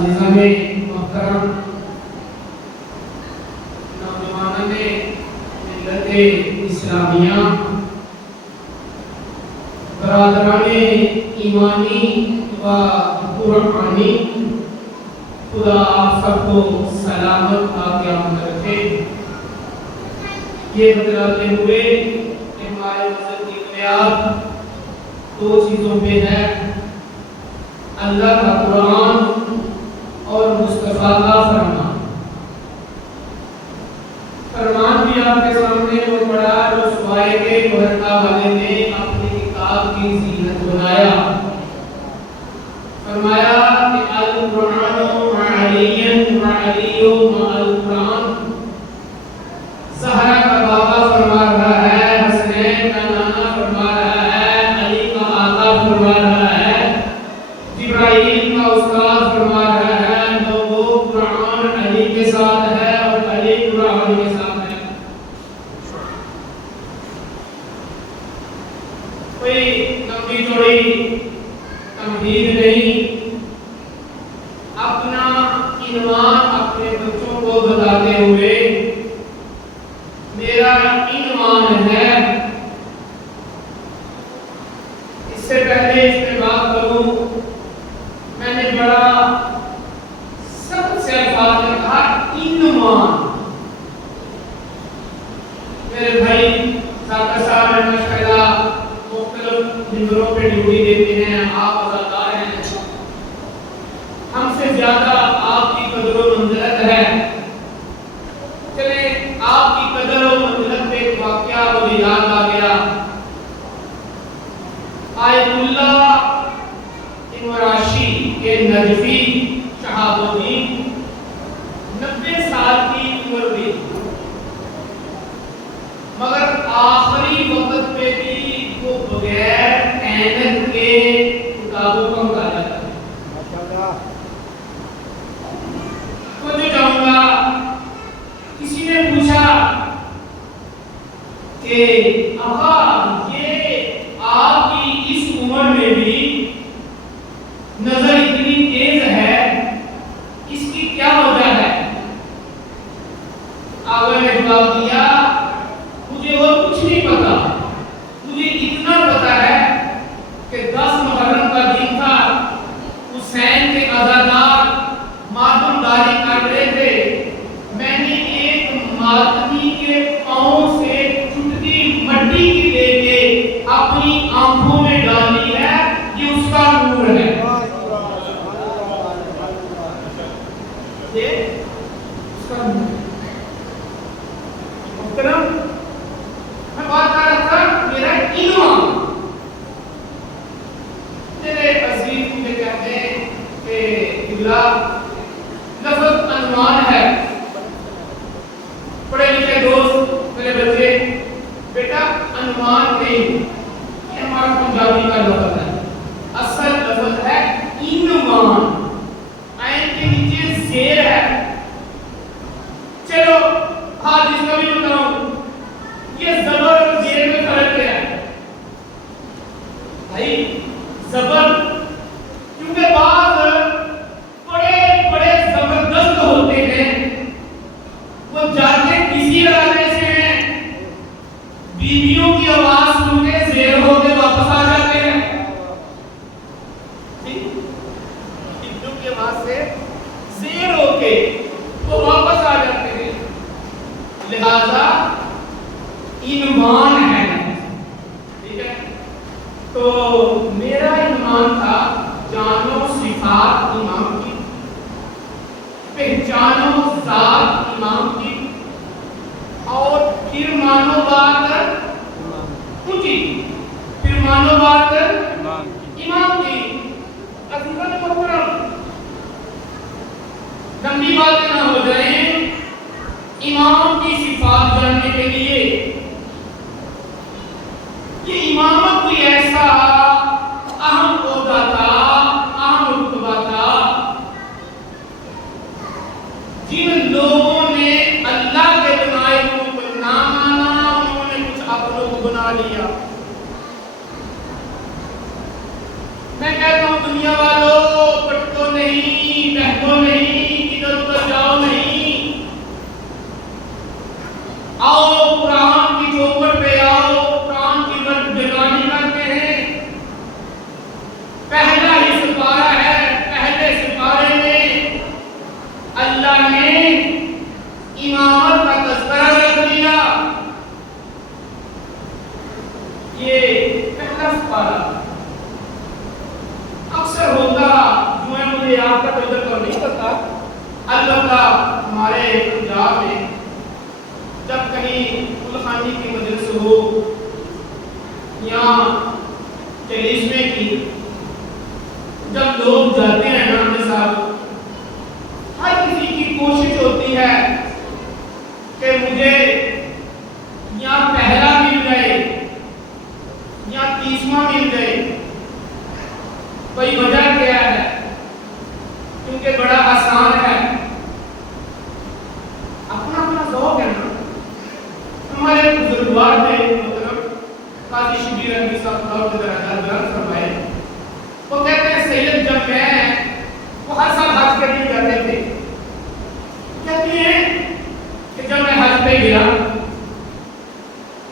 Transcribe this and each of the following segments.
عزیزان محترم، نوجوانان ملت اسلامیہ، برادران ایمانی و قرآنی، خدا آپ سب کو سلامت آمد رکھے۔ یہ بتلاتے ہوئے کہ ہمارے مذہب کی بنیاد دو چیزوں پہ ہے، اللہ کا قرآن اور مصطفیٰ کا فرمان۔ فرمان بھی آپ کے سامنے وہ پڑھا جو سوائے کے گھرتا والے نے اپنی کتاب کی زینت بنایا۔ فرمایا کہ القرآن القرآن زہرا کا بابا فرما رہا ہے، حسنین کا نانا فرما رہا ہے، علی کا آقا فرما رہا ہے، جبرائیل کا استاد فرما رہا ہے، لوگوں قرآن علی کے ساتھ ہے اور علی قرآن کے ساتھ ہے۔ کوئی لمبی چوڑی تمہید نہیں، اپنا عنوان اپنے بچوں کو بتاتے ہوئے میرا عنوان ہے، اس سے پہلے اس میں بات کروں، میں نے بڑا سخت سے الفاظ میں کہا عنوان۔ میرے بھائی ذاکر صاحب ماشاءاللہ مختلف ممبروں پہ ڈیوٹی دیتے ہیں، آپ ازادار ہیں، ہم سے زیادہ آپ کی قدر و منزلت ہے۔ چلیں آپ کی قدر و منزلت پہ ایک واقعہ مجھے یاد آ گیا۔ آیت اللہ امراشی کے نجفی شہاب الدین 90 سال کی عمر بھی، مگر آخری وقت پہ بھی وہ بغیر اینت کے کتابوں کا مطالعہ کرتے۔ مجھے چاہوں گا، کسی نے پوچھا کہ آقا یہ آپ کی اس عمر میں بھی نظر اتنی تیز ہے، اس کی کیا وجہ ہے؟ آقا نے جواب دیا، مجھے اور کچھ نہیں پتا، مجھے اتنا پتا ہے کہ 10 محرم کا دن تھا، حسین کے عزادار ماتم داری کر رہے تھے، میں نے ایک ماتمی کے پاؤں سے چٹکی مٹی کی لے کے اپنی آنکھوں میں ڈالی ہے، یہ اس کا نور ہے۔ یہ اس کا نور ہے۔ محترم، میں بات کر رہا تھا میرا عنوان۔ میرے عزیز مجھے کہتے ہیں کہ لفظ عنوان ہے۔ پڑھے لکھے دوست میرے بچے، بیٹا عنوان نہیں، یہ ہمارا پنجابی کا لفظ ہے، اصل لفظ ہے عنوان۔ عین کے نیچے زیر ہے۔ چلو ہاتھ اس کا بھی بتاؤں، یہ زبر اور زیر میں فرق کیا ہے؟ بھائی زبر، کیونکہ بعض بڑے زبردست ہوتے ہیں، وہ جاتے کسی ارادے سے ہیں، بیویوں کی آواز سن کے زیر ہو کے واپس آ جاتے ہیں، بیویوں کی آواز سے زیر ہو کے وہ واپس آ جاتے ہیں، لہذا عنوان ہے۔ ٹھیک ہے، تو میرا عنوان تھا جانو صفات امام کی، پہچانو ذات امام کی، اور پھر مانو بات ان کی، پھر مانو بات امام کی۔ عزیزان محترم، لمبی باتیں نہ ہو جائیں، امام کی صفات جاننے کے لیے یہ امامت کوئی ایسا اہم عہدہ تھا، اہم رتبہ تھا، جن لوگوں نے اللہ کے بنائے ہوئے کو نہ مانا، انہوں نے کچھ اپنوں کو بنا لیا۔ میں کہتا ہوں دنیا والوں پٹکو نہیں، نہیں، بہنوں نہیں، ادھر ادھر جاؤ نہیں، آؤ قرآن کی چوکھٹ پہ آؤ، قرآن کی بردگانی کرتے ہیں۔ پہلا ہی سپارہ ہے، پہلے سپارے میں اللہ نے امامت کا تذکرہ رکھ دیا۔ یہ پہلا سپارہ اکثر ہوتا جو ہے، مجھے آپ کا تجربہ نہیں پتا، البتہ ہمارے پنجاب میں جب کہیں خانی کی مجلس ہو یا چلیسوے کی، جب لوگ جاتے ہیں نام کے ساتھ، ہر کسی کی کوشش ہوتی ہے کہ مجھے یا پہلا مل جائے یا 30واں مل جائے۔ کوئی وجہ کیا ہے؟ کیونکہ بڑا آسان ہے، اپنا اپنا ذوق ہے نا۔ ہمارے بزرگوار نے محترم قاضی شبیر احمدی صاحب اللہ کے درجات بیان فرمائے، وہ کہتے ہیں سید جب میں وہ ہر سال حج کرنے جاتے تھے، کہتے ہیں کہ جب میں حج پہ گیا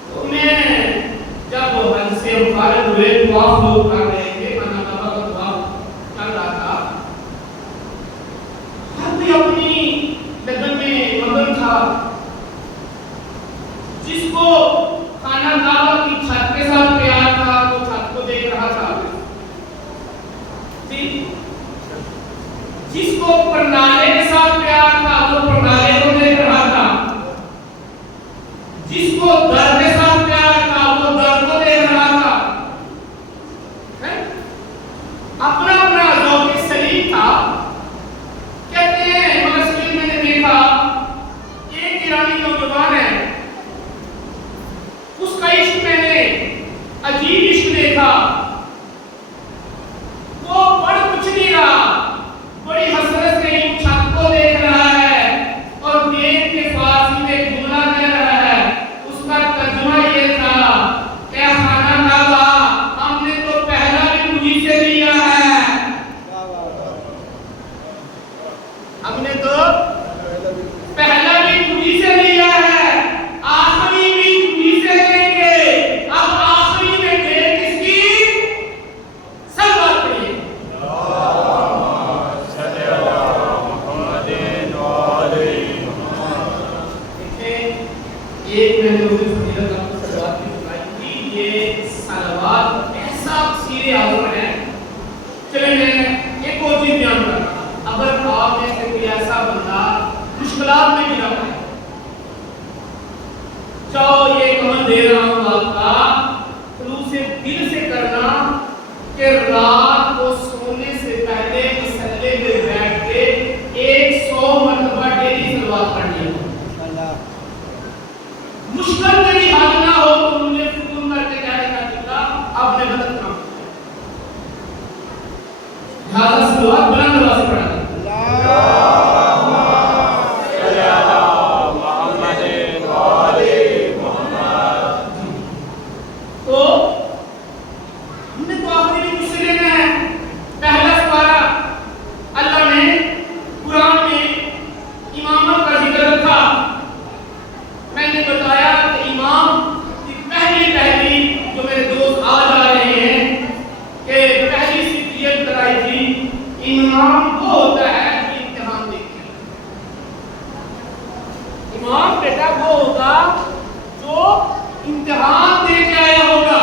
تو میں جب حج سے فارغ ہوئے، طواف لوگ کر رہے تھے، خانہ کعبہ کا طواف چل رہا تھا، ہر کوئی اپنی لگن میں مگن تھا۔ جس کو خانہ کعبہ کی چھت کے ساتھ پیار تھا وہ چھت کو دیکھ رہا تھا، جس کو پرنالے کے ساتھ پیار تھا وہ پرنالے کو دیکھ رہا تھا، جس کو در کے ساتھ پیار تھا وہ در کو دیکھ رہا تھا۔ اپنا اپنا ذوق سلیم تھا۔ کہتے ہیں مسجد میں نے دیکھا ایک ایرانی نوجوان ہے، اس کا عشق میں نے عجیب عشق دیکھا، وہ پڑھ کچھ نہیں رہا، بڑی حسرت سے ان چھت کو دیکھ رہا ہے اور دیکھ کے فارسی میں جملہ کہہ رہا ہے۔ اس کا ترجمہ یہ تھا کہ خانہ کعبہ ہم نے تو پہلا بھی تجھی سے لیا ہے، ہم نے تو پہلا بھی تجھی سے لیا ہے، آخری بھی تجھی سے لیں گے۔ اب آخری میں دیر کس کی؟ سب بات کریے ایک میں نے اسے فضیلت آپ کو صلوات کی بتائی تھی، یہ صلوات ایسا سیر اعظم ہے۔ چلیں میں ایک اور چیز بیان کر رہا ہوں، اگر آپ میں سے کوئی ایسا بندہ مشکلات میں گرا ہے، چاہو یہ کمن دے رہا ہوں آپ کا خلوص دل سے کرنا کہ رات کو سونے سے پہلے مصلے میں بیٹھ کے 100 مرتبہ ڈیلی صلوات پڑھنی ہے۔ مشکل میری حال نہ ہو تو مجھے فون کر کے کہنے کا چکا آپ نے مدد کرو، لہذا صلوات بلند آواز سے پڑھا تو ہم نے تو آخری بھی کچھ سے لینا ہے۔ پہلا سپارہ اللہ نے قرآن میں امامت کا ذکر رکھا۔ میں نے بتایا کہ امام کی پہلی جو میرے دوست آج آ رہے ہیں کہ پہلی سیکریت کرائی تھی، امام وہ ہوتا ہے کہ امتحان دیکھے۔ امام بیٹا وہ ہوگا جو امتحان دے کے آیا ہوگا۔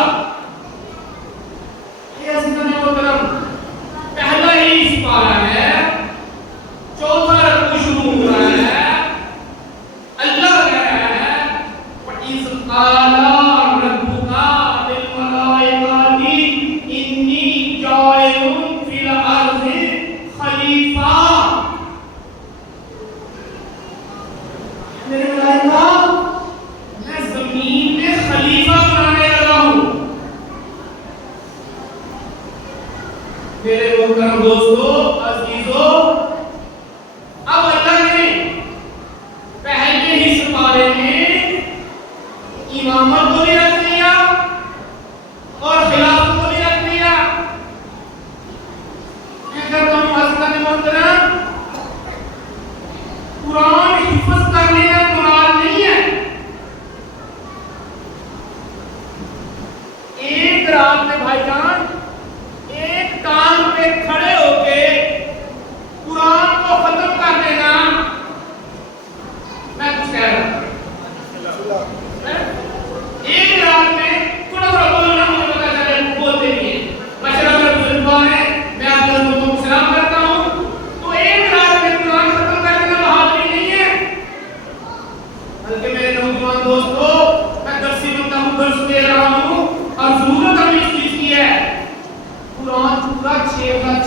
یہ عزیزان محترم پہلا ہی سپارہ ہے، چوتھا رکوع شروع ہو رہا ہے۔ اللہ کہہ رہا ہے وَإِذْ قَالَ رَبُّكَ لِلْمَلَائِكَةِ إِنِّي جَاعِلٌ فِي الْأَرْضِ خَلِيفَةً۔ میرے ملائکہ میں زمین میں خلیفہ بنانے لگا ہوں۔ میرے محترم دوستو، عزیزو، اب اللہ نے پہلے ہی سپارے میں امامت کو بھی رکھ دیا اور خلافت کو بھی رکھ دیا۔ میں کہتا ہوں عزیزان محترم،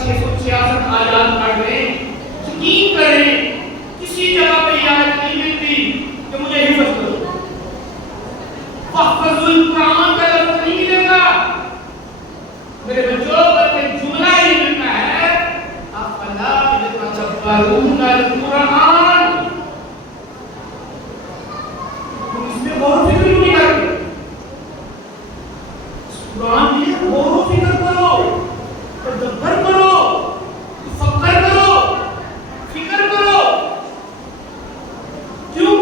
666 آیات پڑھ رہے ہیں، یقین کریں کسی جگہ پہ یہ آیت نہیں ملتی کہ مجھے حفظ کرو، وَاحْفَظُوا الْقُرْآنَ کا لفظ نہیں ملے گا میرے بچوں، بلکہ جملہ یہ ملتا ہے أَفَلَا يَتَدَبَّرُونَ الْقُرْآنَ، تم اس میں غور و فکر کیوں نہیں کرتے؟ قرآن میں غور و فکر کرو، تدبر کرو، تفکر کرو، فکر کرو. کیوں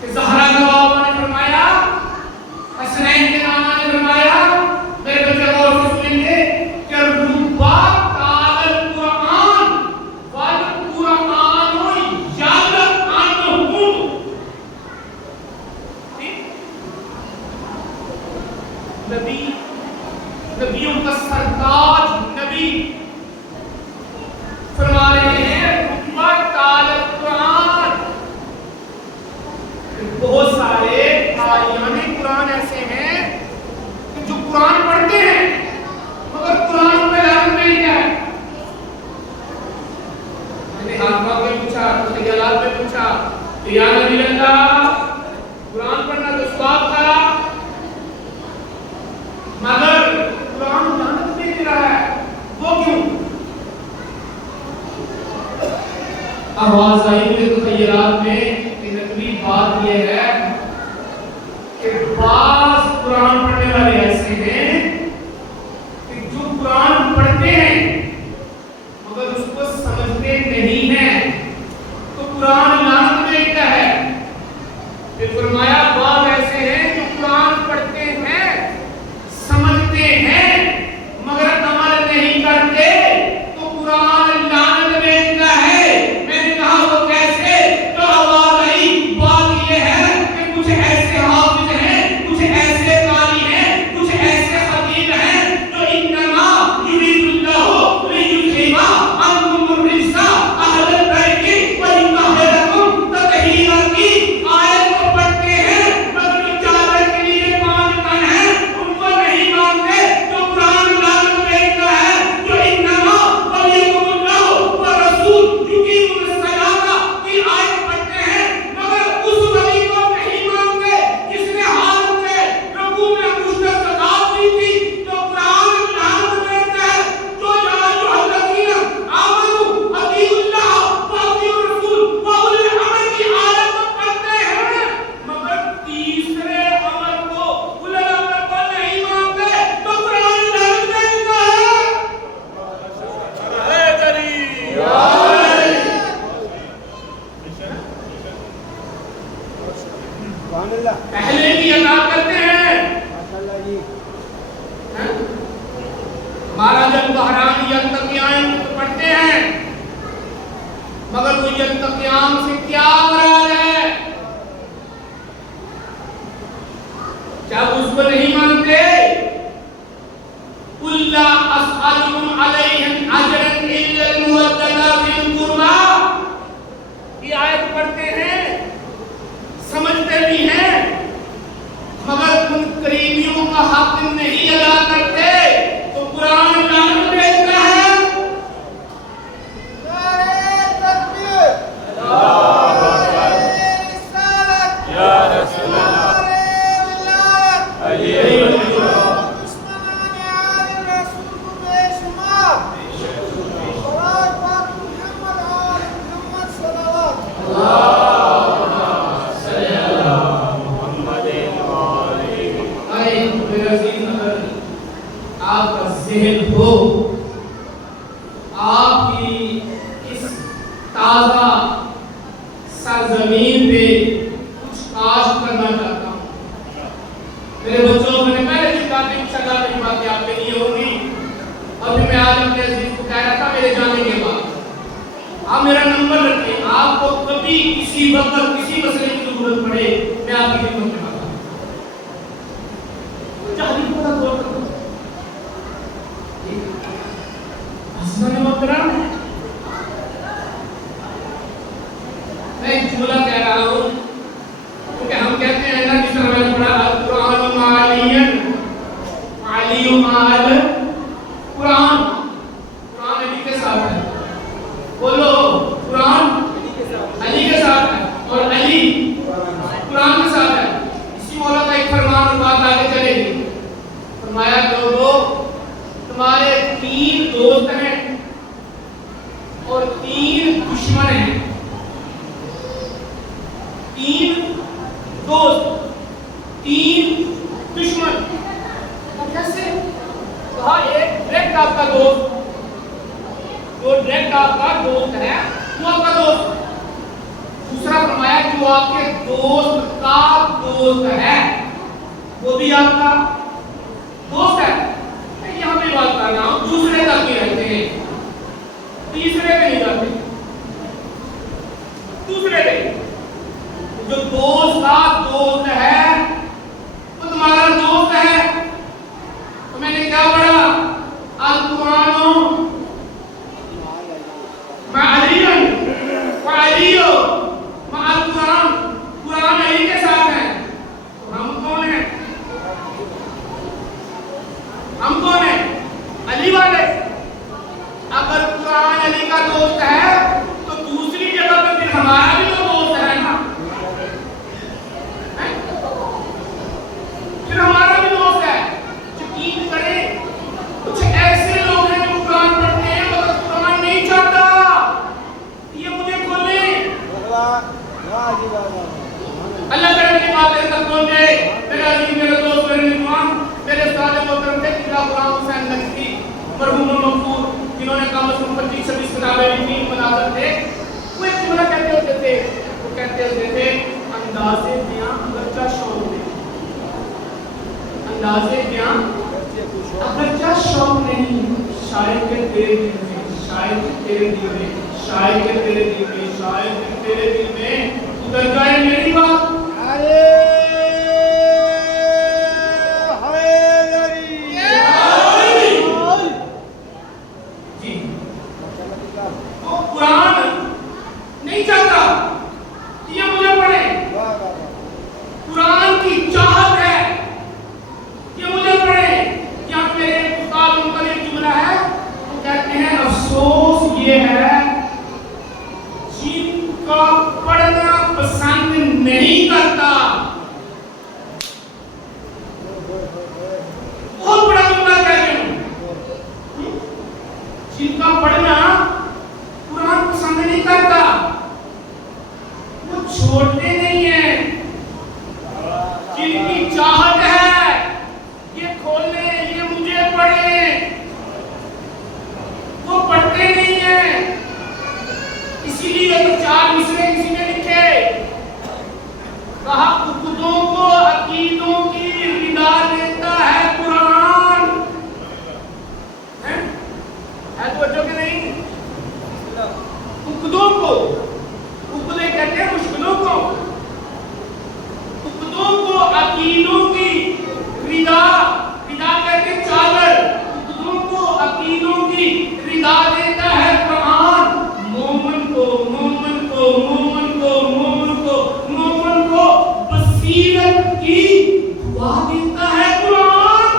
کہ زہرا کا بابا نے فرمایا، حسنین کے نانا نے فرمایا، میرے بچے غور سے سنیں گے کہ ربا قال القرآن والقرآن یلعنہ. نبیوں کا سرتاج نبی فرما رہے ہیں ربا قال القرآن. بہت سارے قاریان قرآن ایسے ہیں کہ جو قرآن پڑھتے ہیں مگر قرآن میں لعنت نہیں ہے. میں نے حافظ میں پوچھا، خیالات میں پوچھا کہ یا نبی اللہ قرآن پڑھنا تو ثواب تھا مگر قرآن لعنت نہیں دے رہا ہے، وہ کیوں؟ آواز آئی مجھے تخیلات میں کہ نقلی بات یہ ہے کہ بعض قرآن پڑھنے والے ایسے ہیں کہ جو قرآن پڑھتے ہیں مگر اس کو سمجھتے نہیں ہیں تو قرآن لعنت دیتا ہے. پھر فرمایا بعض ایسے ہیں جو قرآن پڑھتے ہیں سمجھتے ہیں مگر عمل نہیں کرتے تو قرآن لعنت دیتا ہے. میں نے کہا وہ کیسے؟ تو آواز آئی بات یہ ہے کہ کچھ ایسے حافظ ہیں، کچھ ایسے قاری ہیں، کچھ ایسے خطیب ہیں جو انما یرید اللہ لیذھب عنکم الرجس اہل البیت ویطہرکم تطہیرا کی آیت کو پڑھتے ہیں مگر جو چادر کے لیے 5 تن ہیں ان کو نہیں مانتے تو قرآن لعنت دیتا ہے. جو انما ولیکم اللہ ورسول یقیم الصلاۃ کی آیت پڑھتے ہیں مگر اس ولی کو نہیں مانتے جس نے حالت میں رکوع میں مشترک صداقت دی تھی تو قرآن لعنت دیتا ہے. جو یا ایھا الذین آمنوا اطیعوا اللہ واطیعوا الرسول واولی الامر کی آیت کو پڑھتے ہیں مگر تیسرے امر کو اولی الامر کو نہیں مانتے تو قرآن لعنت دیتا ہے. پہلے کی ادا کرتے ہیں ہمارا جب بحران یلتقیان پڑھتے ہیں مگر وہ یلتقیان سے کیا مراد ہے؟ جب اس کو نہیں مانتے قُلْ لَا أَسْأَلُكُمْ عَلَيْهِ أَجْرًا إِلَّا الْمُوَدَّةَ فِي الْقُرْبَى، یہ آیت پڑھتے ہیں سمجھتے بھی ہیں مگر ان قریبیوں کا حق نہیں ادا کرتے تو قرآن لعنت دیتا ہے. آپ کا ذہن ہو آپ کی اس تازہ سرزمین پہ کچھ کاشت کرنا چاہتا ہوں. میرے بچوں میں نے پہلے بھی باتیں کی باتیں آپ کے لیے ہوگی اور پھر میں آج اپنے عزیز کو کہہ رہا تھا میرے جانے کے بعد آپ میرا نمبر رکھیں، آپ کو کبھی کسی وقت کسی مسئلے کی ضرورت پڑے میں آپ کی خدمت میں آتا ہوں. جہاں پورا غور کرو محترم، میں ایک جملہ کہہ رہا ہوں کیونکہ ہم کہتے ہیں نا جس طرح میں نے پڑھا القرآن معلیًا علی مال قرآن، دشمن ہیں، 3 دوست، 3 دشمن. کیسے؟ کہا ایک ڈائریکٹ آپ کا دوست، جو ڈائریکٹ آپ کا دوست ہے وہ آپ کا دوست. دوسرا فرمایا جو آپ کے دوست کا دوست ہے وہ بھی آپ کا دوست ہے. یہاں پہ بات کر رہا ہوں دوسرے تک بھی رہتے ہیں، تیسرے پہ نہیں جاتے، دوسرے پہ. جو دوست کا دوست ہے وہ تمہارا دوست ہے. تو میں نے کیا پڑھا؟ القرآن مع علی وعلی مع القرآن، قرآن علی کے ساتھ ہے. تو ہم کون ہیں؟ ہم کون ہیں؟ علی والے. اگر قرآن علی کا دوست ہے تو دوسری جگہ پہ پھر ہمارا بھی تو دوست ہے نا، پھر ہمارا بھی دوست ہے. یقین کریں کچھ ایسے لوگ ہیں جو قرآن پڑھتے ہیں مگر قرآن نہیں چاہتا. یہ مجھے کھولیں، اللہ کرے کی بات ہے تک پہنچے. میرے عزیز، میرے دوست، میرے مہمان، میرے استاد محترم تھے قبلہ غلام حسین نقوی مرحوم مغفور، جنہوں نے کم از کم 25-26 کتابیں لکھی، مناظر تھے. وہ ایک جملہ کہتے ہوتے تھے، وہ کہتے ہوتے تھے اندازے بیاں اگرچہ شوق نہیں، اندازے بیاں اگرچہ شوق نہیں، شاید کہ تیرے دل میں، شاید کہ تیرے دل میں، شاید کہ تیرے دل میں، شاید کہ تیرے دل میں اتر جائے میری بات. تو قرآن نہیں چاہتا کہ یہ مجھے پڑھے، قرآن کی چاہت ہے کہ مجھے پڑھے. کیا میرے استاد ان کا ایک جملہ ہے، وہ کہتے ہیں افسوس یہ ہے جن کا پڑھنا پسند نہیں کرتا. بہت بڑا جملہ کہتے ہیں، جن کا پڑھنا قرآن پسند نہیں کرتا وہ چھوڑتے نہیں ہیں. جن کی چاہت ہے یہ کھولیں، یہ مجھے پڑھیں، وہ پڑھتے نہیں ہیں. اسی لیے تو 4 مصرے کسی نے لکھے، کہا عقدوں کو عقیدوں کی ردا دیتا ہے قرآن. ہے توجہ کہ نہیں؟ عقدوں کو، عقدے کہتے ہیں مشکلوں کو، عقدوں کو عقیدوں کی ردا، ردا کہتے ہیں چادر، عقدوں کو عقیدوں کی ردا دیتا ہے قرآن. مومن کو، مومن کو، مومن کو، مومن کو، مومن کو بصیرت کی دعا دیتا ہے قرآن.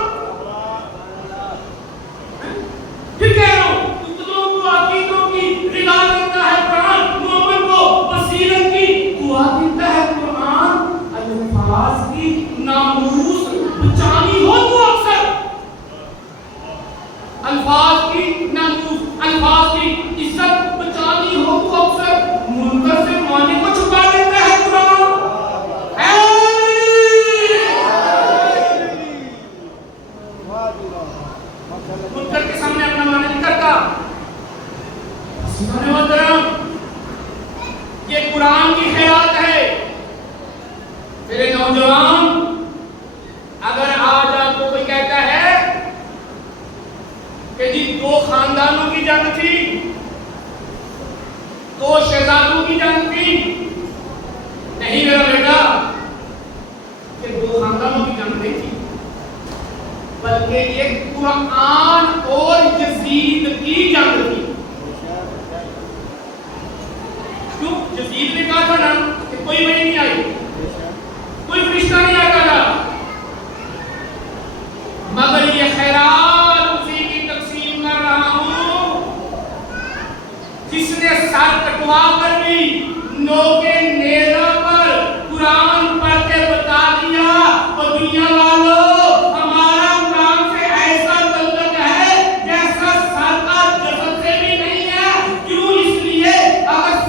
پھر کہہ رہا ہوں عقدوں کو عقیدوں کی ردا دیتا ہے قرآن، مومن کو بصیرت کی دعا دیتا ہے قرآن. الفاظ کی ناموس بچانی ہو تو اکثر، الفاظ کی ناموس، الفاظ کی عزت بچانی ہو تو اکثر منکر سے معنی کو چھپا دیتا ہے قرآن. منکر کے سامنے اپنا معنی نہیں کرتا. سننے محترم، یہ قرآن کی خیرات ہے. میرے نوجوان، اگر آج آپ کو کوئی کہتا ہے کہ جی 2 خاندانوں کی جنگ تھی، 2 شہزادوں کی جنگ تھی، نہیں میرا بیٹا، کہ 2 خاندانوں کی جنگ نہیں تھی، بلکہ ایک قرآن اور یزید کی جنگ تھی. کیوں؟ یزید نے کہا تھا نا کہ کوئی وحی نہیں آئی، کوئی فرشتہ نہیں آتا تھا، مگر یہ خیرات اسی کی تقسیم کر رہا ہوں جس نے سر کٹوا کر بھی نوکے نیزہ پر قرآن پڑھ کے بتا دیا اور دنیا والوں ہمارا قرآن سے ایسا تعلق ہے جیسا سر کا جسد سے بھی نہیں ہے. کیوں؟ اس لیے اگر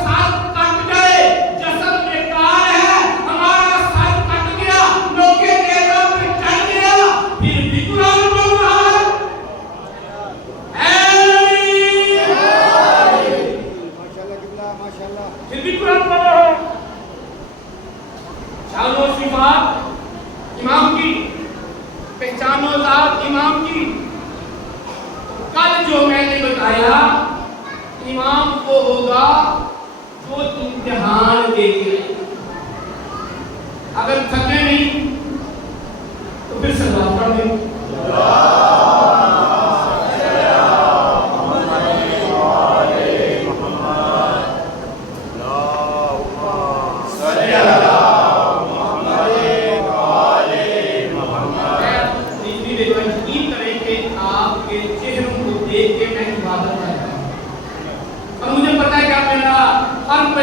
فرمایا امام وہ ہوگا جو امتحان دے کے اگر تھکے نہیں تو پھر سلام پڑھ دیں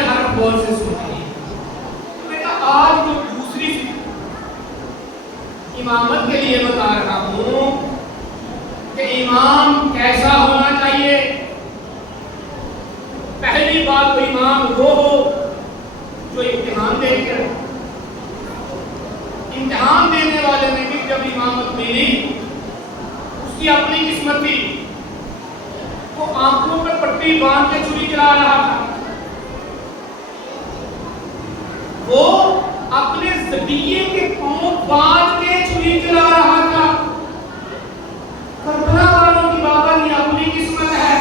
ہر غور سے سنتے ہیں. تو بیٹا آج جو دوسری امامت کے لیے بتا رہا ہوں کہ امام کیسا ہونا چاہیے. پہلی بات تو امام وہ ہو جو امتحان دے کر امتحان دینے والے نے بھی جب امامت ملی اس کی اپنی قسمت تھی. وہ آنکھوں پر پٹی باندھ کے چھری چلا رہا تھا. وہ اپنے زبیے کے پاؤں باندھ کے چھری چلا رہا تھا. کربلا والوں کی بابا یہ اپنی قسمت ہے.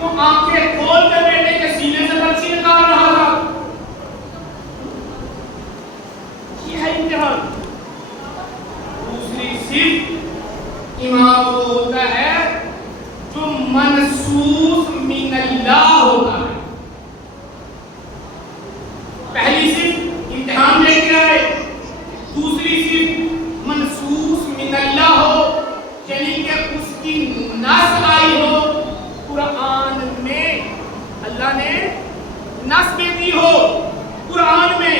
وہ آنکھیں کھول کے بیٹے کے سینے سے برچھی نکال رہا تھا. یہ ہے امتحان. دوسری صرف امام وہ ہوتا ہے جو منصوص من اللہ ہوتا ہے. پہلی صرف امتحان لے کے آئے, دوسری صرف منصوص من اللہ ہو, یعنی کہ اس کی نص آئی ہو قرآن میں, اللہ نے نص دی ہو قرآن میں.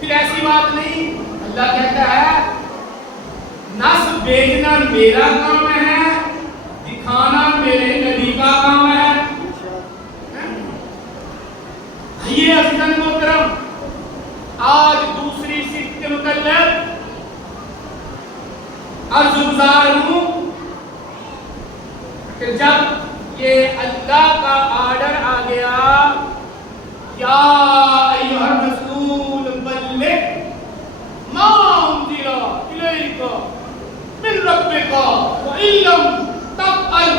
پھر ایسی بات نہیں, اللہ کہتا ہے نص بھیجنا میرا کام ہے, دکھانا میرے نبی کا کام ہے. یہ عزیزان محترم, آج دوسری صفت کے متعلق عرض گزار ہوں کہ جب یہ اللہ کا آرڈر آ گیا یا ایھا الرسول بلغ ما انزل الیک من ربک وان لم تفعل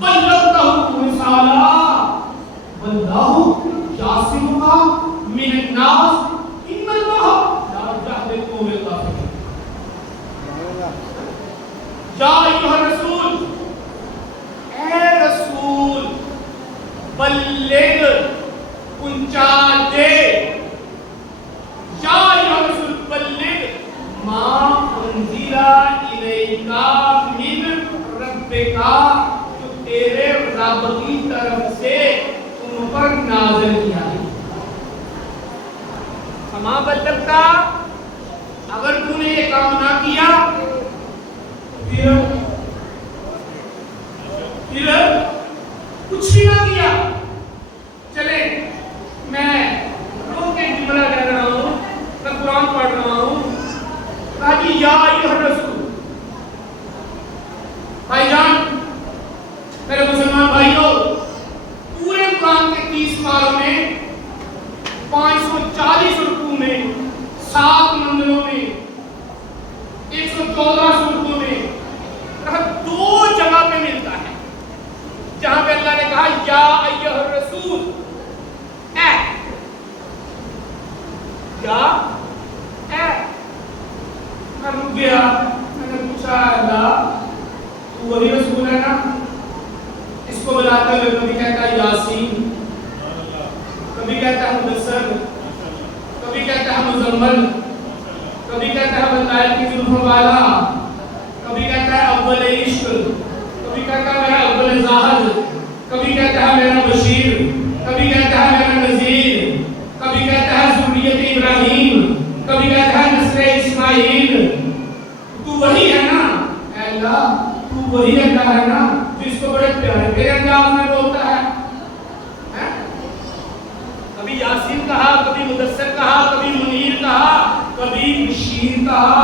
بلغته رسالۃ واللہ یعصمک من الناس ان اللہ لا یهدی القوم الکافرین. یا ایھا الرسول, اے رسول, بلغ پہنچا دے. یا ایھا الرسول بلغ ما انزل الیک من ربک, جو تیرے رب کی طرف سے تم پر نازل کیا ہے. فما بلغتا, اگر تو نے یہ کام نہ کیا پھر کچھ بھی نہ کیا. چلے میں رو کے جملہ کہہ رہا ہوں, میں قرآن پڑھ رہا ہوں, کہا کہ یا ایھا الرسول. بھائی جان, میرے مسلمان بھائیوں, پورے قرآن کے 30 پاروں میں 540 رکوع میں 7 منزلوں میں 114 سورتوں میں 2 جگہ پہ ملتا ہے جہاں پہ اللہ نے کہا یا ایھا الرسول, اے یا اے. میں رک گیا, میں نے پوچھا اللہ تو وہی رسول ہے نا؟ اس کو بلاتے ہوئے کبھی کہتا ہے یاسین, کبھی کہتا ہے مدثر, کبھی کہتا ہے مزمل, کبھی کہتا ہے بلال کی زلفوں والا, کبھی کہتا ہے اول عشق, کبھی کہتا ہے میرا اول زاہد, کبھی کہتا ہے میرا بشیر, کبھی کہتا ہے میرا نذیر, کبھی کہتا ہے ذریت ابراہیم, کبھی کہتا ہے نسل اسماعیل. تو وہی ہے نا اے اللہ, تو وہی اللہ ہے نا جو اس کو بڑے پیارے پیارے انداز میں بولتا ہے. کبھی یاسین کہا, کبھی مدثر کہا, کبھی منیر کہا, کبھی بشیر کہا.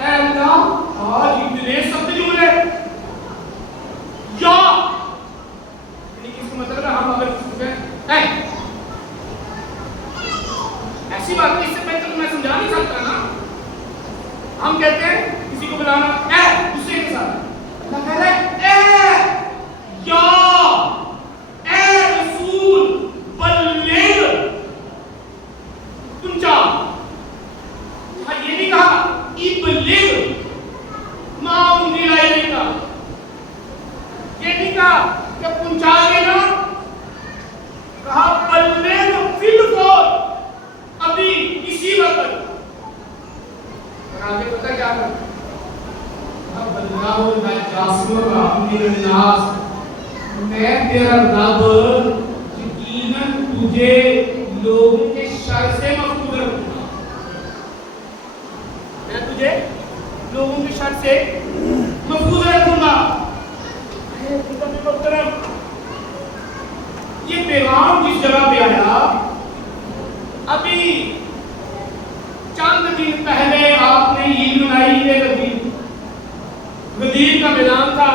اے اللہ آج اتنے سخت جملے یا, یعنی کہ اس کا مطلب ہے ہم اگر ایسی بات اس سے بہتر میں سمجھا نہیں سکتا نا. ہم کہتے ہیں کسی کو بلانا اے غصے کے ساتھ, اللہ کہہ رہا ہے اے پہنچا دینا. کہا بلے فل فور ابھی اسی وقت. آگے پتہ کیا کرتا اب اللہ میں جاسم رحمت الناس میں تیرا رب یقیناً تجھے لوگوں کے شر سے محفوظ رکھوں گا. میں تجھے لوگوں کے شر سے محفوظ رکھوں گا. یہ پیغام جس جگہ پہ آیا ابھی چند دن پہلے آپ نے عید منائی ہے. غدیر کا میدان تھا.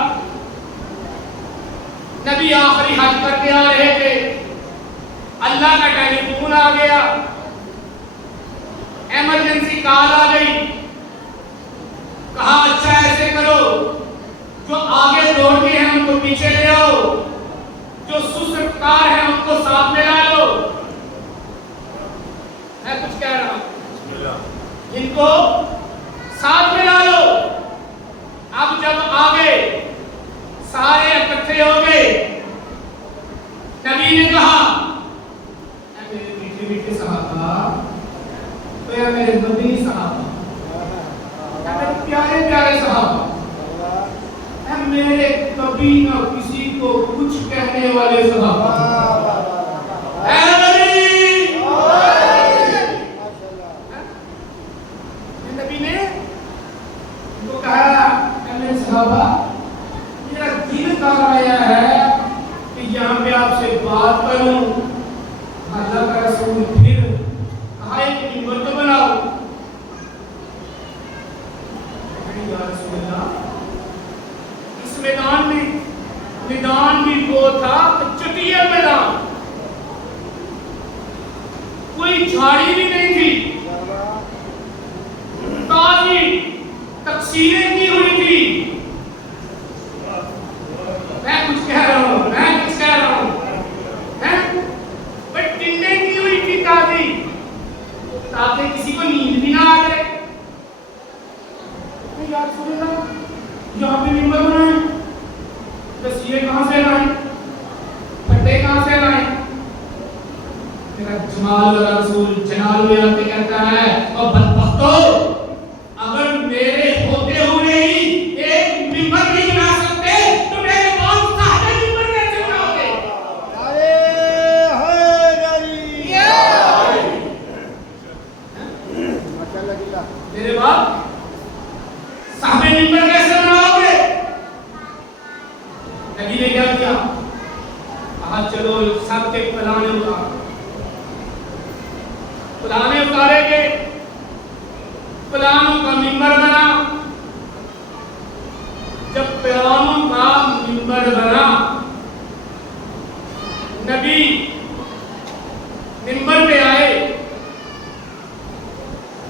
نبی آخری حج کر کے آ رہے تھے. اللہ کا ٹیلی فون آ گیا. ایمرجنسی کال آ گئی. کہا اچھا ایسے کرو جو آگے دوڑتے ہیں ان کو پیچھے لے آؤ, جو سست کار ہیں ان کو ساتھ میں لا لو. میں کچھ کہہ رہا ہوں, ان کو ساتھ میں لا لو. اب جب آگے سارے اکٹھے ہو گئے, نبی نے کہا اے میرے میٹھے میٹھے صحابہ, اے میرے مدنی صحابہ, اے میرے پیارے پیارے صحابہ, اے میرے کبھی نہ کسی کو کچھ کہنے والے صحابہ, اے نبی نے ان کو کہا اے میرے صحابہ, میرا دل کر آیا ہے کہ یہاں پہ آپ سے بات کروں. اللہ کا رسول پھر کہا ایک منبر تو بناؤ. یا رسول اللہ, اس میدان بھی وہ تھا چٹیا میدان, کوئی جھاڑی بھی نہیں تھی, تازی تقسیمیں کی ہوئی تھی. میں کچھ کہہ رہا ہوں بٹ ٹنڈے کی ہوئی تھی تازی, تاکہ کسی کو نیند بھی نہ آ جائے. یا رسول اللہ, یہاں پہ منبر بنائیں, تصویریں کہاں سے لائیں, پھٹے کہاں سے لائیں. میرا جمال والا رسول جلال میں آتے کہتا ہے اور بدبختو, اگر میرے ہوتے ہوئے ہی ایک منبر نہیں بنا سکتے تو میرے بعد صاحب منبر کیسے بناؤگے. میرے بعد صاحب منبر کیسے بناؤ گے. نبی نے کیا کیا, کہا چلو سب کے پلانے اتارے گے. پلانوں کا منبر بنا. جب پلانوں کا منبر بنا, نبی منبر پہ آئے.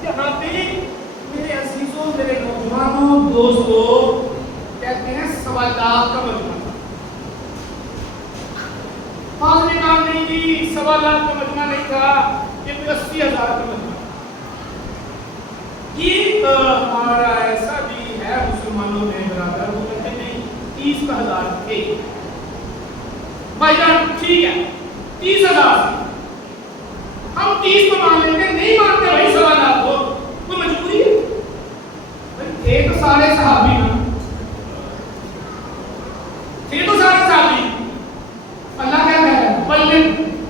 یہاں پہ میرے عزیزوں, میرے نوجوانوں, دوستوں, کہتے ہیں 1.25 لاکھ کا مجمع. فاضل کام نہیں تھی, 1.25 لاکھ کا مجمع نہیں تھا, یہ 80,000 کا مجمع. یہ ہمارا ایسا بھی ہے مسلمانوں میں برادر, وہ کہتے ہیں 30,000 تھے. بھائی جان ٹھیک ہے 30,000 ہم 30 کو مان لیتے, نہیں مانتے بھائی 1.25 لاکھ کو, کوئی مجبوری ہے. تھے تو سارے صحابی نا, تھے تو سارے صحابی. اللہ کیا کہہ رہا ہے, بلغ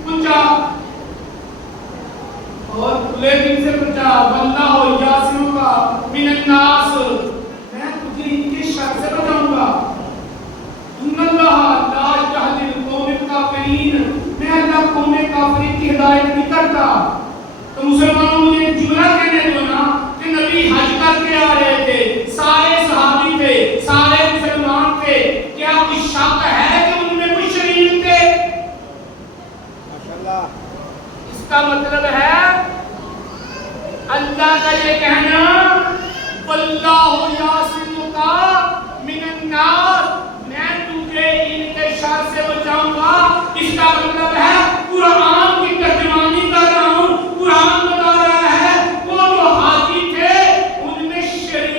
پہنچا, اور کھلے دل سے پہنچا. واللہ یعصمک من الناس, میں تجھے ان کے شر سے بچاؤں گا. ان اللہ لا یہدی القوم الکافرین, میں اللہ قوم کافرین کی ہدایت نہیں کرتا. تو مسلمانوں مجھے ایک جملہ کہنے دو نا کہ نبی حج کر کے آ رہے تھے, سارے صحابی تھے, سارے مسلمان تھے, کیا کوئی شک ہے کہ ان میں کوئی شریک تھے؟ ماشاءاللہ. اس کا مطلب ہے اللہ کا یہ کہنا واللہ یعصمک من الناس, میں تجھے ان کے شر سے بچاؤں گا. اس کا مطلب ہے قرآن کی ترجمانی کر رہا ہوں. قرآن بتا رہا ہے وہ جو حاجی تھے ان میں شریک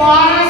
12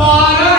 12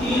3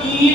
3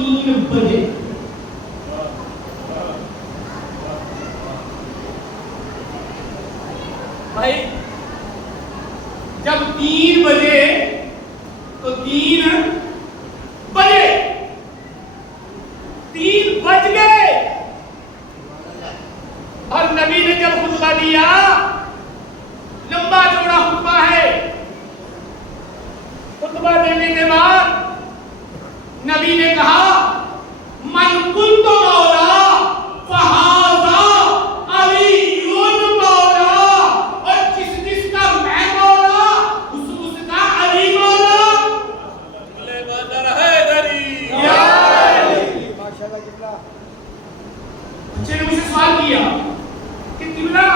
3 بجے. بھائی جب 3 بجے تو 3 بجے 3 بج گئے اور نبی نے جب خطبہ دیا، لمبا چوڑا خطبہ ہے، خطبہ دینے کے بعد نبی نے کہا من کنت مولا فہذا علی مولا، اور جس کا میں مولا اس کا علی مولا. بولے بدر ہے دری یا علی. ماشاءاللہ. قبلہ بچے نے مجھے سوال کیا کہ قبلہ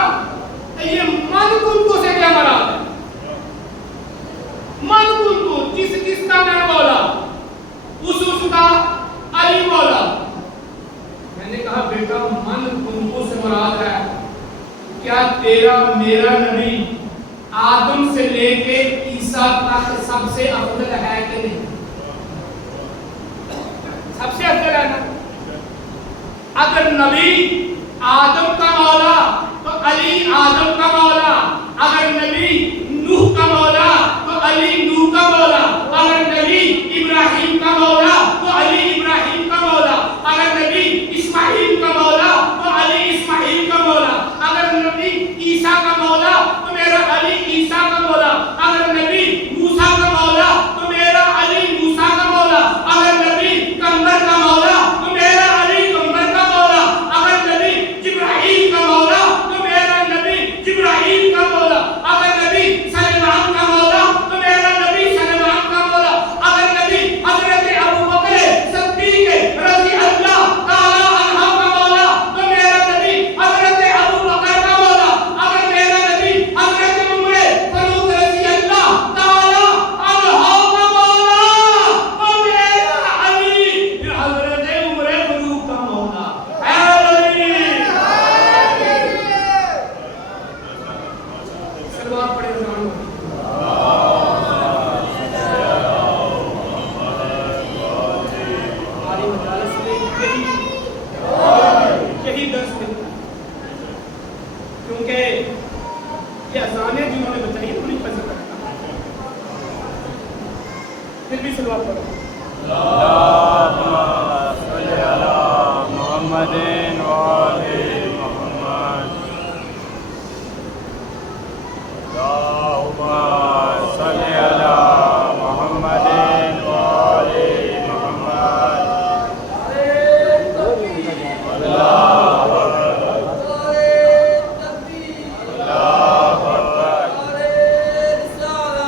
یہ من کنت سے کیا مراد ہے؟ من کنت جس کا میں مولا اس کا علی مولا. میں نے کہا بیٹا من کنت سے مراد ہے کیا تیرا میرا نبی آدم سے لے کے عیسیٰ تک سب سے افضل ہے کہ نہیں؟ سب سے افضل ہے نا. اگر نبی آدم کا مولا تو علی آدم کا مولا، اگر نبی نوح کا مولا تو علی نوح کا مولا، اگر نبی ابراہیم کا مولا تو علی ابراہیم کا مولا، اگر نبی اسماعیل کا مولا تو علی اسماعیل کا مولا، اگر نبی عیسیٰ کا مولا تو میرا علی عیسیٰ کا مولا، اگر نبی موسیٰ کا مولا تو میرا علی موسیٰ کا مولا، اگر نبی قمر کا مولا تو میرا علی قمر کا مولا، اگر نبی جبرائیل کا مولا تو میرا نبی جبرائیل کا مولا، اگر نبی سلیمان کا مولا تو میرا نبی سلیمان کا مولا، اگر نبی حضرت ابوبکر صدیق رضی اللہ تعالی عنہ کا مولا تو میرا نبی حضرت ابوبکر کا مولا، اگر میرا نبی حضرت عمر فاروق رضی اللہ تعالی عنہ کا مولا تو میرا علی حضرت عمر فاروق کا مولا. سلوات پڑھے زمان ہماری مجالس میں یہی درس ملتا ہے، کیونکہ یہ اذانیں جنہوں نے بتائی انہیں پسند کرتا. پھر بھی سلوات پڑھو. اللهم صل على محمد وآل محمد. اللهم صل على محمد وآل محمد.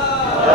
اللہ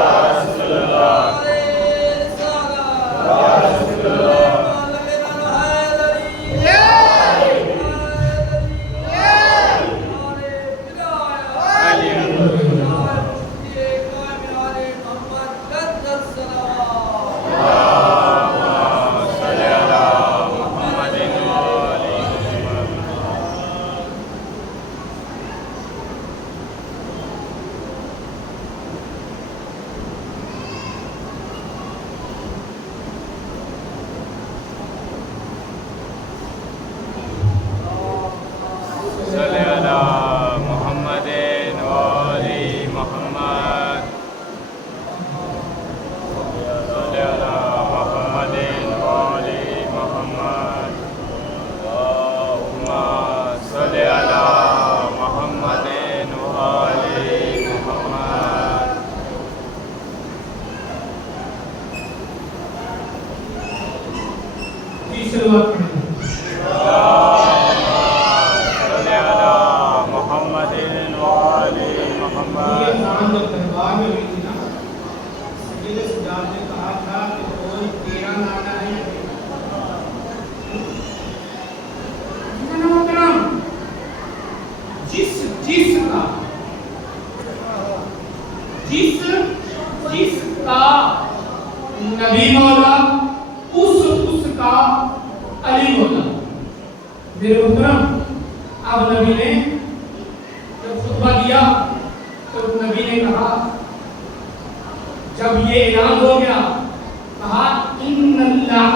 نبی مولا اس کا علی مولا. میرے محترم اب نبی نے جب خطبہ دیا تو نبی نے کہا، جب یہ اعلان ہو گیا، کہا ان اللہ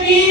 3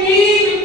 3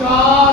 4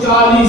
40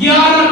11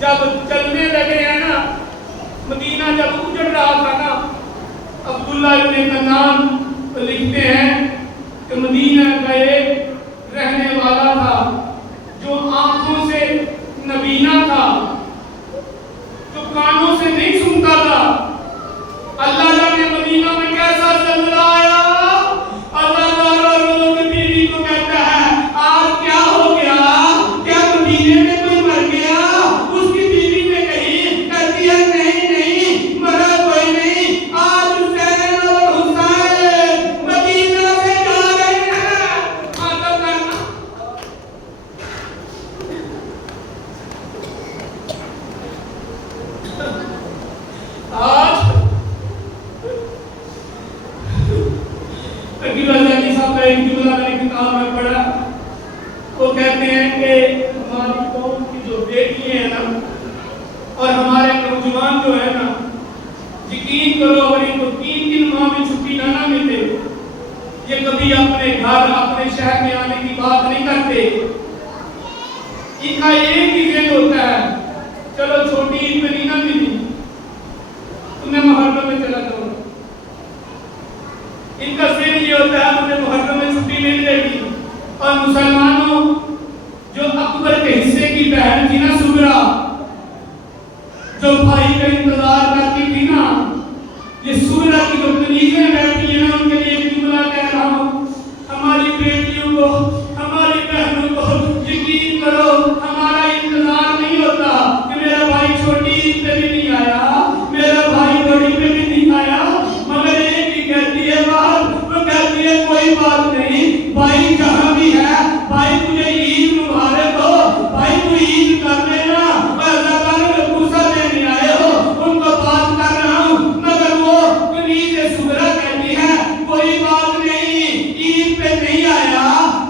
جب چلنے لگے ہیں نا، مدینہ جب اجڑ رہا تھا نا، عبداللہ ابن کنان لکھتے ہیں کہ مدینہ کا ایک رہنے والا تھا جو آنکھوں سے نبینا تھا، جو کانوں سے نہیں سنتا تھا۔ اللہ جانے مدینہ میں کیسا چل رہا ہے۔ اللہ تعالیٰ روز بیوی کو کہتا ہے آج کیا ہو گیا، کیا مدینے میں کوئی مر گیا؟ اس کی بیوی نے کہتی ہے نہیں نہیں، مرا کوئی نہیں، آج حسین اور حسین مدینہ سے جا رہے ہیں۔ خاتم کرنا آج عقیل ازادی صاحب کا ایک جملہ میں نے کتاب میں پڑھا، وہ کہتے ہیں کہ ہماری قوم کی جو بیٹی ہیں نا اور ہمارے نوجوان جو ہے نا، یقین کرو اگر ان کو 3 ماہ میں چھٹی نہ ملے، یہ کبھی اپنے گھر اپنے شہر میں آنے کی بات نہیں کرتے۔ ان کا ایک ہی ذہن ہوتا ہے چلو چھوٹی عید میں نہ ملی، تمہیں محرم میں چلا جاؤ۔ ان کا ذہن یہ ہوتا ہے مجھے محرم میں چھٹی مل جائے گی۔ اور مسلمانوں جو اکبر کے حصے کی بہن تھی نا سغرا، جو بھائی کا انتظار کرتی تھی نا، یہ سغرا کی جو کنیزیں بیٹھی ہیں نا، ان کے لیے ایک جملہ کہہ رہا ہوں، ہماری بیٹیوں کو ہماری بہنوں کو یقین کرو ہمارا انتظار نہیں ہوتا کہ میرا بھائی چھوٹی عید پہ بھی نہیں آیا، میرا بھائی بڑی پہ بھی نہیں آیا، مگر ایک ہی کہتی ہے بات، وہ کہتی ہے کوئی بات نہیں بھائی، جہاں بھی ہے بھائی تجھے عید مبارک ہو، بھائی تو عید کر لینا، اور اللہ تعالیٰ جو غصہ دینے آئے ہو ان کو بات کر رہا ہوں۔ مگر وہ کنیز سغرا کہتی ہے کوئی بات نہیں، عید پہ نہیں آیا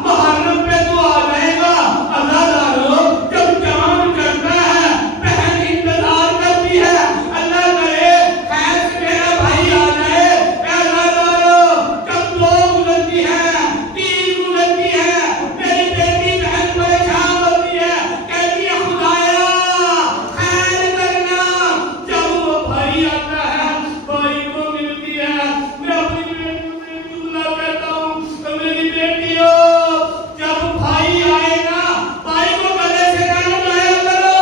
محرم پہ تو آ جائے گا۔ اللہ دارو جب چاند چڑھتا ہے بہن انتظار کرتی ہے، اللہ کرے خیر سے میرا بھائی آ جائے۔ اللہ دارو جب 2 گزرتی ہے 3 گزرتی ہے، میری بیٹی بہن پریشان ہوتی ہے، کہتی ہے خدایا خیر کرنا۔ جب وہ بھائی آتا ہے، بھائی کو ملتی ہے، میں اپنی بیٹی سے جملہ کہتا ہوں کہ میری بیٹیوں جب بھائی آئے نا، بھائی کو گلے سے نہ لگایا کرو،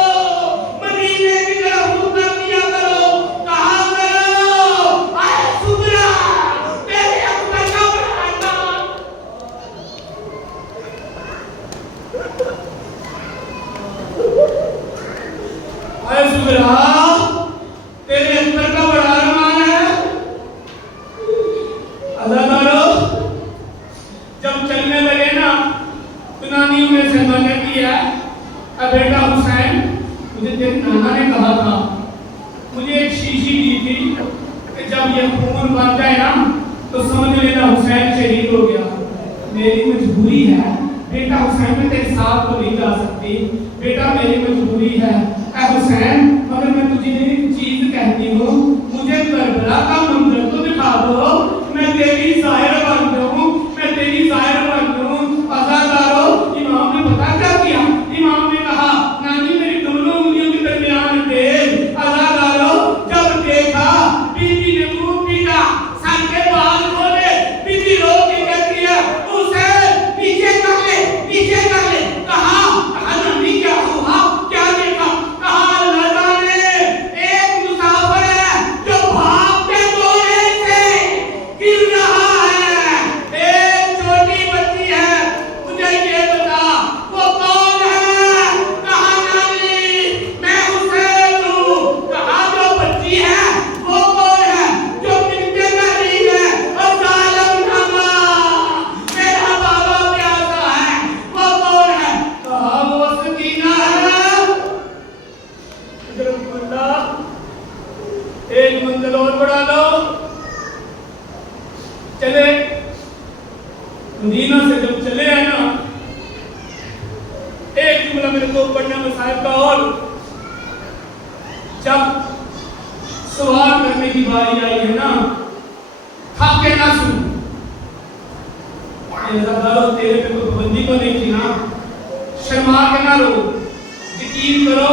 مدینے کی طرف رخ کر دیا کرو، کہا کرو اے سغرا تیرے اکبر کا بڑا نام۔ اے سغرا تیرے اکبر کا بڑا ارمان ہے۔ اللہ دارو جب چلنے لگے نا، نانیوں میں سے ماں کہتی ہے اے بیٹا حسین، مجھے تیرے نانا نے کہا تھا، مجھے ایک شیشی دی تھی کہ جب یہ خون بن جائے نا تو سمجھ لینا حسین شہید ہو گیا۔ میری مجبوری ہے بیٹا حسین، میں تیرے ساتھ تو نہیں جا سکتی، بیٹا میری مجبوری ہے۔ اے حسین مگر میں تجھے ایک چیز کہتی ہوں، مجھے کربلا کا منظر تو دکھا دو، میں تیری ظاہر بن جاؤں، میں تیری ظاہر بن جاؤں۔ ازادارو امام نے پتا کیا کیا؟ امام نے کہا نانی میری دونوں انگلیوں کے درمیان دے۔ ازادارو جب دیکھا بی بی نے منہ پیٹا، سر کے بال کھولے، بی بی رو کے کہتی ہے حسین نیچے کر لے، نیچے کر لے۔ کہا نانی کیا ہوا، کیا دیکھا؟ کہا اللہ جانے ایک مسافر ہے جو بھاگتے گھوڑے سے گر رہا ہے، ایک چھوٹی بچی ہے، مجھے یہ بتا وہ کون ہے؟ کہا نانی میں حسین ہوں۔ کہا جو بچی ہے وہ کون ہے؟ جو منتے غریب ہے اور ظالم نامہ، میرا بابا پیاسا ہے، وہ کون ہے؟ کہا وہ سکینہ ہے۔ حضرت اللہ ایک منزل اور بڑھا لو، چلے مدینہ سے جب چلے ہیں نا، ایک جملہ میرے کو پڑھنا مسائب کا، اور جب سوال کرنے کی باری آئی ہے نا، تھک کے نہ سن، تیرے پہ کوئی پابندی تو نہیں تھی نا، شرما کے نہ رو، یقین کرو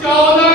14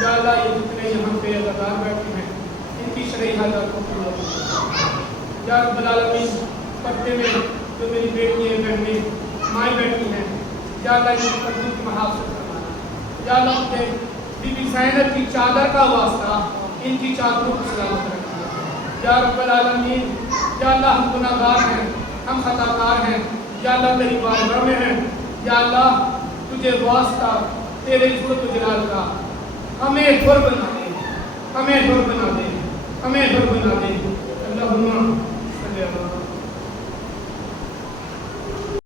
یا اللہ یہ جتنے یہاں پہ عزادار بیٹھے ہیں ان کی شرعی حاجات کو پورا فرما۔ یا رب العالمین پردے میں جو میری بیٹیاں بہنیں مائیں بیٹھی ہیں یا اللہ ان پردوں کی محافظت فرمانا۔ یا اللہ مجھے بی بی زینب کی چادر کا واسطہ ان کی چادروں کو سلامت رکھنا۔ یا رب العالمین یا اللہ ہم گناہگار ہیں، ہم خطا کار ہیں، یا اللہ تیری بارگاہ میں ہیں، یا اللہ تجھے واسطہ تیرے عزت و جلال کا ہمیں حر بنا دے، ہمیں حر بنا دے، ہمیں حر بنا دے۔